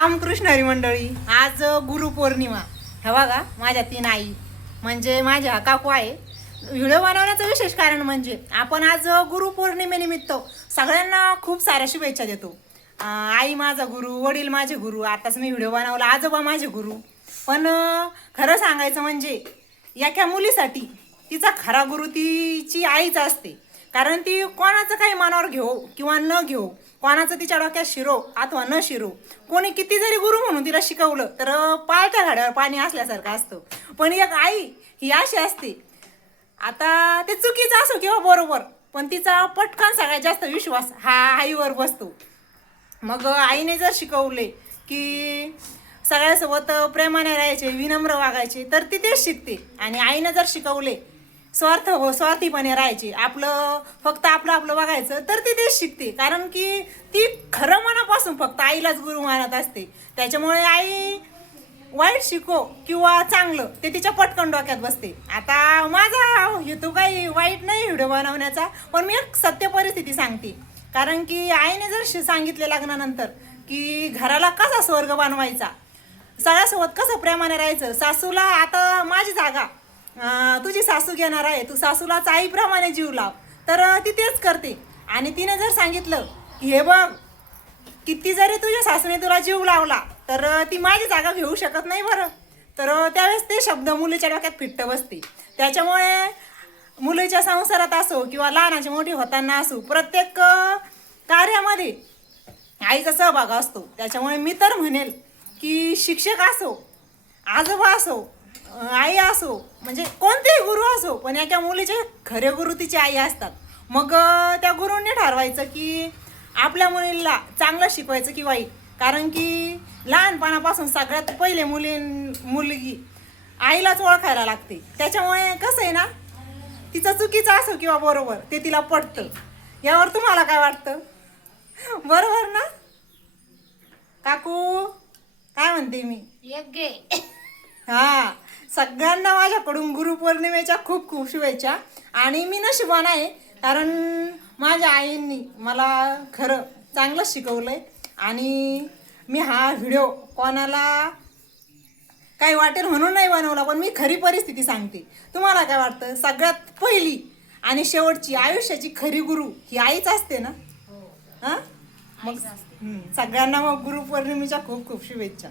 रामकृष्ण हरी मंडळी. आज गुरुपौर्णिमा. हे बघा माझ्या 3 आई म्हणजे माझ्या काकू आहे. व्हिडिओ बनवण्याचं विशेष कारण म्हणजे आपण आज गुरुपौर्णिमेनिमित्त सगळ्यांना खूप साऱ्या शुभेच्छा देतो. आई माझा गुरु, वडील माझे गुरु, आताच मी व्हिडिओ बनवला आजोबा माझे गुरु. पण खरं सांगायचं म्हणजे एका मुलीसाठी तिचा खरा गुरु तिची आईच असते. कारण ती कोणाचं काही मनावर घेऊ किंवा न घेऊ, कोणाचं तिच्या डोक्यात शिरो अथवा न शिरो, कोणी किती जरी गुरु म्हणून तिला शिकवलं तर पाळत्या घाड्यावर पाणी असल्यासारखं असतं. पण एक आई ही अशी असते, आता ते चुकीचं असो किंवा बरोबर, पण तिचा पटकन सगळ्यात जास्त विश्वास हा आईवर बसतो. मग आईने जर शिकवले की सगळ्यासोबत प्रेमाने राहायचे, विनम्र वागायचे, तर ती तेच शिकते. आणि आईनं जर शिकवले स्वार्थीपणे राहायचे, फक्त आपलं बघायचं, तर ती तेच शिकते. कारण की ती खरं मनापासून फक्त आईलाच गुरु मानत असते. त्याच्यामुळे आई वाईट शिको किंवा चांगलं ते तिच्या पटकन डोक्यात बसते. आता माझा हेतू काही वाईट नाही व्हिडिओ बनवण्याचा, पण मी एक सत्य परिस्थिती सांगते. कारण की आईने जर सांगितले लग्नानंतर की घराला कसा स्वर्ग बनवायचा, सगळ्यासोबत कसं प्रेमाने राहायचं, सासूला आता माझी जागा तुझी सासू घेणार आहे, तू सासूलाच आईप्रमाणे जीव लाव, तर ती तेच करते. आणि तिने जर सांगितलं की हे बघ, किती जरी तुझ्या सासूने तुला जीव लावला तर ती माझी जागा घेऊ शकत नाही बरं, तर त्यावेळेस ते शब्द मुलीच्या डोक्यात फिट्ट बसते. त्याच्यामुळे मुलीच्या संसारात असो किंवा लहानाची मोठी होताना असो, प्रत्येक कार्यामध्ये आईचा सहभाग असतो. त्याच्यामुळे मी तर म्हणेल की शिक्षक असो, आजोबा असो, आई असो, म्हणजे कोणतेही गुरु असो, पण एका मुलीचे खरे गुरु तिची आई असतात. मग त्या गुरूंनी ठरवायचं की आपल्या मुलीला चांगलं शिकवायचं की वाईट. कारण की लहानपणापासून सगळ्यात पहिले मुलगी आईलाच ओळखायला लागते. त्याच्यामुळे कसं आहे ना, तिचं चुकीचं असो किंवा बरोबर ते तिला पटतं. यावर तुम्हाला काय वाटतं? बरोबर ना काकू? काय म्हणते मी? योग्य. हा, सगळ्यांना माझ्याकडून गुरुपौर्णिमेच्या खूप खूप शुभेच्छा. आणि मी नशिबान आहे, कारण माझ्या आईंनी मला खरं चांगलं शिकवलंय. आणि मी हा व्हिडिओ कोणाला काही वाटेल म्हणून नाही बनवला, पण मी खरी परिस्थिती सांगते. तुम्हाला काय वाटतं? सगळ्यात पहिली आणि शेवटची आयुष्याची खरी गुरु ही आईच असते ना? हां, मग सगळ्यांना मग गुरुपौर्णिमेच्या खूप खूप शुभेच्छा.